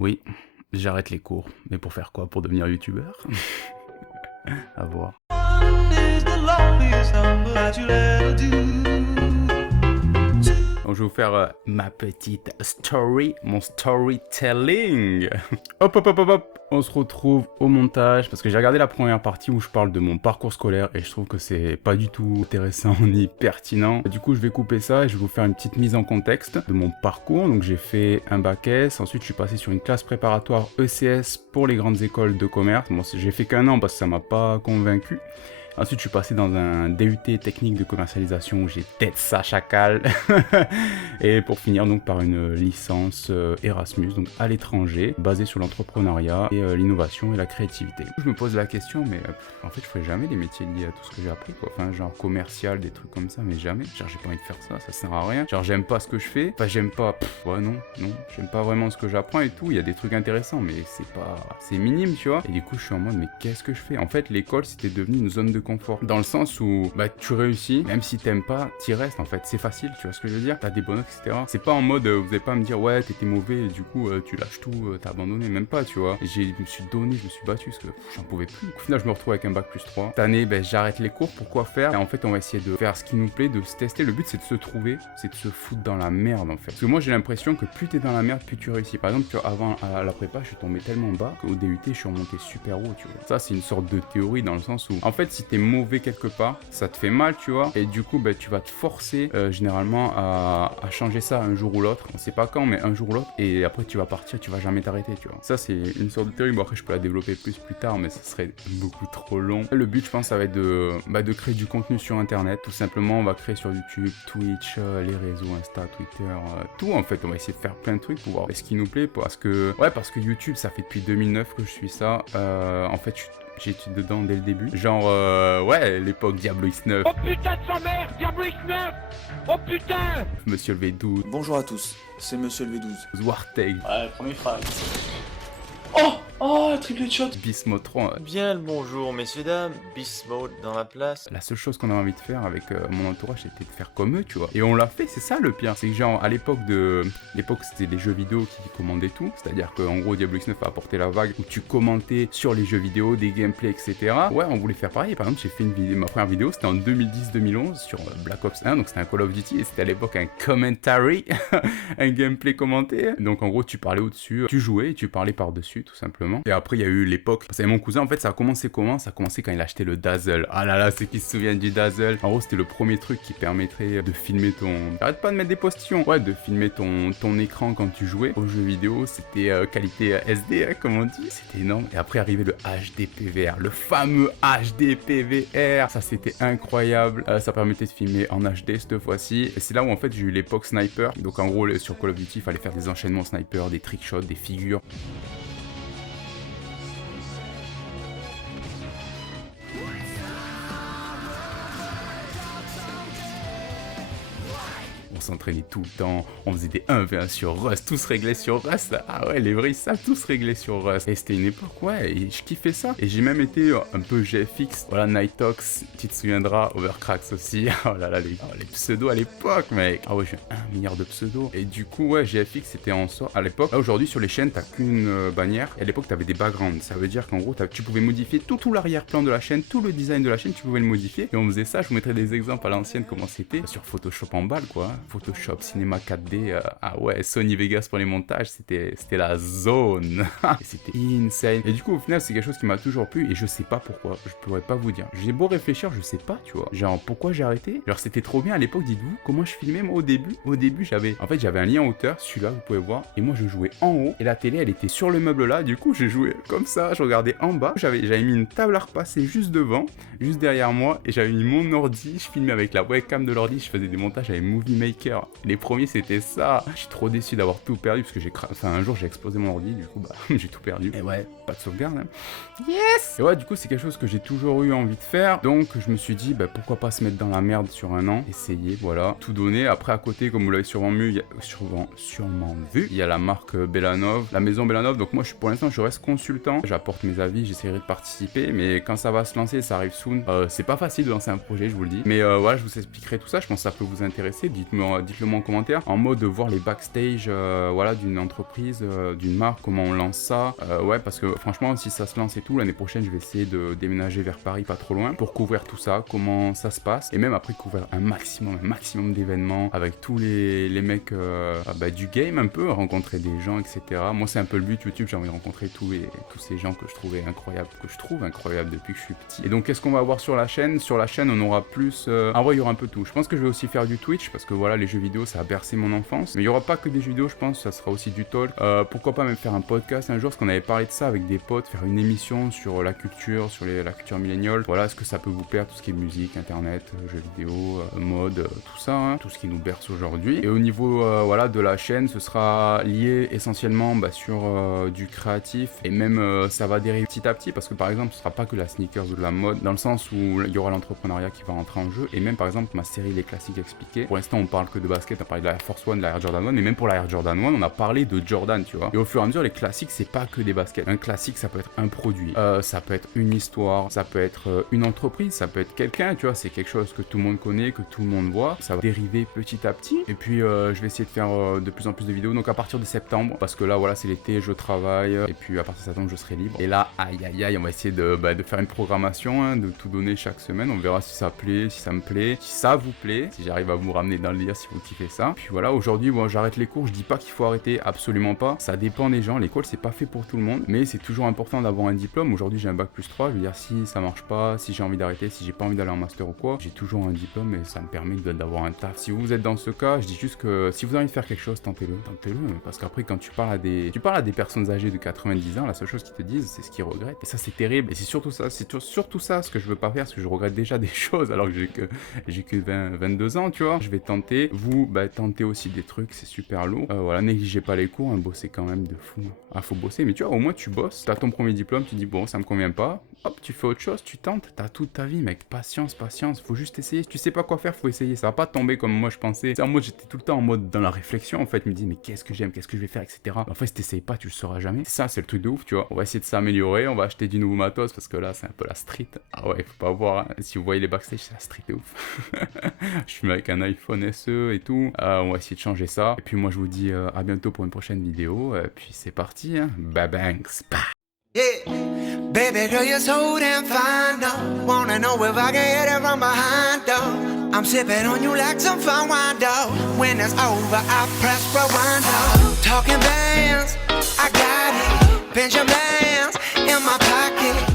Oui, j'arrête les cours. Mais pour faire quoi? Pour devenir youtubeur? À voir. Donc je vais vous faire ma petite story, mon storytelling. Hop, hop, hop, hop, hop. On se retrouve au montage parce que j'ai regardé la première partie où je parle de mon parcours scolaire et je trouve que c'est pas du tout intéressant ni pertinent. Du coup, je vais couper ça et je vais vous faire une petite mise en contexte de mon parcours. Donc j'ai fait un bac S, ensuite je suis passé sur une classe préparatoire ECS pour les grandes écoles de commerce. Bon, j'ai fait qu'un an parce que ça m'a pas convaincu. Ensuite, je suis passé dans un DUT technique de commercialisation où j'ai tête ça chacal. Et pour finir donc par une licence Erasmus, donc à l'étranger, basée sur l'entrepreneuriat et l'innovation et la créativité. Je me pose la question, mais en fait, je ferai jamais des métiers liés à tout ce que j'ai appris, quoi. Enfin, genre commercial, des trucs comme ça, mais jamais. Genre, j'ai pas envie de faire ça, ça sert à rien. Genre, j'aime pas ce que je fais. Enfin, j'aime pas. Ouais, non, j'aime pas vraiment ce que j'apprends et tout. Il y a des trucs intéressants, mais c'est minime, tu vois. Et du coup, je suis en mode, mais qu'est-ce que je fais? En fait, l'école, c'était devenu une zone de confort. Dans le sens où, bah, tu réussis, même si t'aimes pas, t'y restes, en fait. C'est facile, tu vois ce que je veux dire? T'as des bonnes notes, etc. C'est pas en mode, vous allez pas me dire, ouais, t'étais mauvais, et du coup, tu lâches tout, t'as abandonné. Même pas, tu vois. Je me suis donné, je me suis battu, parce que j'en pouvais plus. Au final, je me retrouve avec un bac plus 3. Cette année, ben, j'arrête les cours. Pourquoi faire? Et en fait, on va essayer de faire ce qui nous plaît, de se tester. Le but, c'est de se trouver, c'est de se foutre dans la merde, en fait. Parce que moi, j'ai l'impression que plus t'es dans la merde, plus tu réussis. Par exemple, tu vois, avant, à la prépa, je suis tombé tellement bas qu'au DUT, je suis remonté super haut, tu vois. Ça, c'est une sorte de théorie dans le sens où, en fait, si t'es mauvais quelque part, ça te fait mal, tu vois. Et du coup, ben, tu vas te forcer, généralement, à changer ça un jour ou l'autre. On sait pas quand, mais un jour ou l'autre. Et après, tu vas partir, tu vas jamais t'arrêter, tu vois. Ça, c'est une sorte de théorie. Bon, après, je peux la développer plus tard, mais ça serait beaucoup trop long. Le but, je pense, ça va être de créer du contenu sur Internet. Tout simplement, on va créer sur YouTube, Twitch, les réseaux, Insta, Twitter, tout, en fait. On va essayer de faire plein de trucs pour voir ce qui nous plaît. Parce que YouTube, ça fait depuis 2009 que je suis ça. En fait, j'ai été dedans dès le début. Genre, ouais, l'époque Diablo X9. Oh putain de sa mère, Diablo X9. Oh putain. Monsieur le V12. Bonjour à tous, c'est Monsieur le V12. Warteg. Ouais, premier frag. Oh, triple headshot. Bismotron. Bien le bonjour, messieurs, dames. Beast Mode dans la place. La seule chose qu'on a envie de faire avec mon entourage, c'était de faire comme eux, tu vois. Et on l'a fait, c'est ça le pire. C'est que genre, à l'époque, c'était les jeux vidéo qui commandaient tout. C'est-à-dire qu'en gros, Diablo X9 a apporté la vague où tu commentais sur les jeux vidéo, des gameplays, etc. Ouais, on voulait faire pareil. Par exemple, j'ai fait une vidéo, ma première vidéo, c'était en 2010-2011 sur Black Ops 1. Donc c'était un Call of Duty et c'était à l'époque un commentary, un gameplay commenté. Donc en gros, tu parlais au-dessus, tu jouais et tu parlais par-dessus, tout simplement. Et après, il y a eu l'époque. C'est mon cousin, en fait, ça a commencé comment? Ça a commencé quand il a acheté le Dazzle. Ah là là, ceux qui se souviennent du Dazzle. En gros, c'était le premier truc qui permettrait de filmer ton... Arrête pas de mettre des postillons. Ouais, de filmer ton écran quand tu jouais aux jeux vidéo. C'était qualité SD, hein, comme on dit. C'était énorme. Et après, arrivait le HD PVR. Le fameux HD PVR. Ça, c'était incroyable. Ça permettait de filmer en HD cette fois-ci. Et c'est là où, en fait, j'ai eu l'époque sniper. Donc, en gros, sur Call of Duty, il fallait faire des enchaînements sniper, des trickshots, des figures. On s'entraînait tout le temps, on faisait des 1v1 sur Rust, tous réglés sur Rust. Ah ouais, les vrais ça, tous réglés sur Rust. Et c'était une époque, ouais, et je kiffais ça. Et j'ai même été un peu GFX, voilà, Nightox, tu te souviendras, Overcracks aussi. Oh là là, les pseudos à l'époque, mec. Ah ouais, j'ai 1 milliard de pseudos. Et du coup, ouais, GFX, c'était en sort à l'époque. Là, aujourd'hui, sur les chaînes, t'as qu'une bannière. Et à l'époque, t'avais des backgrounds. Ça veut dire qu'en gros, tu pouvais modifier tout l'arrière-plan de la chaîne, tout le design de la chaîne, tu pouvais le modifier. Et on faisait ça, je vous mettrai des exemples à l'ancienne, comment c'était. Sur Photoshop en balle, quoi. Photoshop, cinéma 4D, ah ouais, Sony Vegas pour les montages, c'était la zone. Et c'était insane. Et du coup, au final, c'est quelque chose qui m'a toujours plu et je sais pas pourquoi. Je pourrais pas vous dire. J'ai beau réfléchir, je sais pas, tu vois. Genre, pourquoi j'ai arrêté? Genre, c'était trop bien à l'époque, dites-vous. Comment je filmais, moi, au début? Au début, j'avais un lien en hauteur, celui-là, vous pouvez voir. Et moi, je jouais en haut. Et la télé, elle était sur le meuble là. Du coup, je jouais comme ça. Je regardais en bas. J'avais mis une table à repasser juste devant, juste derrière moi. Et j'avais mis mon ordi. Je filmais avec la webcam de l'ordi. Je faisais des montages avec Movie Maker. Les premiers, c'était ça. Je suis trop déçu d'avoir tout perdu parce que un jour, j'ai explosé mon ordi. Du coup, bah, j'ai tout perdu. Et ouais, pas de sauvegarde. Hein. Yes! Et ouais, du coup, c'est quelque chose que j'ai toujours eu envie de faire. Donc, je me suis dit, bah, pourquoi pas se mettre dans la merde sur un an. Essayer, voilà. Tout donner. Après, à côté, comme vous l'avez sûrement vu, il y a la marque Belanov, la maison Belanov. Donc, moi, pour l'instant, je reste consultant. J'apporte mes avis, j'essaierai de participer. Mais quand ça va se lancer, ça arrive soon. C'est pas facile de lancer un projet, je vous le dis. Mais voilà, je vous expliquerai tout ça. Je pense que ça peut vous intéresser. Dites-moi dites-le moi en commentaire, en mode de voir les backstage voilà, d'une entreprise, d'une marque, comment on lance ça. Ouais, parce que franchement, si ça se lance et tout, l'année prochaine, je vais essayer de déménager vers Paris, pas trop loin, pour couvrir tout ça, comment ça se passe, et même après couvrir un maximum d'événements avec tous les mecs du game un peu, rencontrer des gens, etc. Moi, c'est un peu le but YouTube, j'ai envie de rencontrer tous ces gens que je trouve incroyables depuis que je suis petit. Et donc, qu'est-ce qu'on va avoir sur la chaîne? Sur la chaîne, on aura plus... En vrai, il y aura un peu tout. Je pense que je vais aussi faire du Twitch, parce que voilà, les jeux vidéo, ça a bercé mon enfance. Mais il y aura pas que des jeux vidéo, je pense, ça sera aussi du talk. Pourquoi pas même faire un podcast un jour, parce qu'on avait parlé de ça avec des potes, faire une émission sur la culture, la culture milléniale. Voilà, est-ce que ça peut vous plaire, tout ce qui est musique, internet, jeux vidéo, mode, tout ça, hein, tout ce qui nous berce aujourd'hui. Et au niveau voilà, de la chaîne, ce sera lié essentiellement sur du créatif, et même ça va dériver petit à petit, parce que par exemple, ce sera pas que la sneakers ou de la mode, dans le sens où il y aura l'entrepreneuriat qui va rentrer en jeu, et même par exemple ma série Les Classiques Expliqués. Pour l'instant, on parle que de basket, on a parlé de la Air Force One, de la Air Jordan 1, mais même pour la Air Jordan 1, on a parlé de Jordan, tu vois. Et au fur et à mesure, les classiques, c'est pas que des baskets. Un classique, ça peut être un produit, ça peut être une histoire, ça peut être une entreprise, ça peut être quelqu'un, tu vois, c'est quelque chose que tout le monde connaît, que tout le monde voit. Ça va dériver petit à petit. Et puis, je vais essayer de faire de plus en plus de vidéos. Donc, à partir de septembre, parce que là, voilà, c'est l'été, je travaille. Et puis, à partir de septembre, je serai libre. Et là, aïe, on va essayer de faire une programmation, hein, de tout donner chaque semaine. On verra si ça plaît, si ça me plaît, si ça vous plaît, si j'arrive à vous ramener dans le lire, si vous kiffez ça. Puis voilà, aujourd'hui, bon, j'arrête les cours. Je dis pas qu'il faut arrêter, absolument pas. Ça dépend des gens. L'école, c'est pas fait pour tout le monde. Mais c'est toujours important d'avoir un diplôme. Aujourd'hui, j'ai un bac plus 3. Je veux dire, si ça marche pas, si j'ai envie d'arrêter, si j'ai pas envie d'aller en master ou quoi, j'ai toujours un diplôme et ça me permet d'avoir un taf. Si vous êtes dans ce cas, je dis juste que si vous avez envie de faire quelque chose, tentez-le. Parce qu'après, quand tu parles à des personnes âgées de 90 ans, la seule chose qu'ils te disent, c'est ce qu'ils regrettent. Et ça, c'est terrible. Et c'est surtout ça, ce que je veux pas faire, parce que je regrette déjà des choses alors que j'ai que 22 ans, tu vois. Je vais tenter. Vous, tentez aussi des trucs, c'est super lourd. Voilà, négligez pas les cours, hein, bossez quand même de fou. Ah, faut bosser, mais tu vois, au moins tu bosses. T'as ton premier diplôme, tu dis bon, ça me convient pas. Hop, tu fais autre chose, tu tentes, t'as toute ta vie, mec. Patience, faut juste essayer. Si tu sais pas quoi faire, faut essayer. Ça va pas tomber comme moi je pensais. C'est en mode, j'étais tout le temps en mode dans la réflexion, en fait. Je me dis, mais qu'est-ce que j'aime, qu'est-ce que je vais faire, etc. En fait, si t'essayes pas, tu le sauras jamais. Ça, c'est le truc de ouf, tu vois. On va essayer de s'améliorer, on va acheter du nouveau matos, parce que là, c'est un peu la street. Ah ouais, faut pas voir, hein. Si vous voyez les backstage, c'est la street de ouf. Je suis avec un iPhone SE et tout. On va essayer de changer ça. Et puis moi, je vous dis à bientôt pour une prochaine vidéo. Puis c'est parti, hein. Babanks. Yeah, baby girl, you're so damn fine, though. Wanna know if I can hit it from behind, though. I'm sipping on you like some fine wine, though. When it's over, I press rewind, though. Talking bands, I got it. Benjamins in my pocket.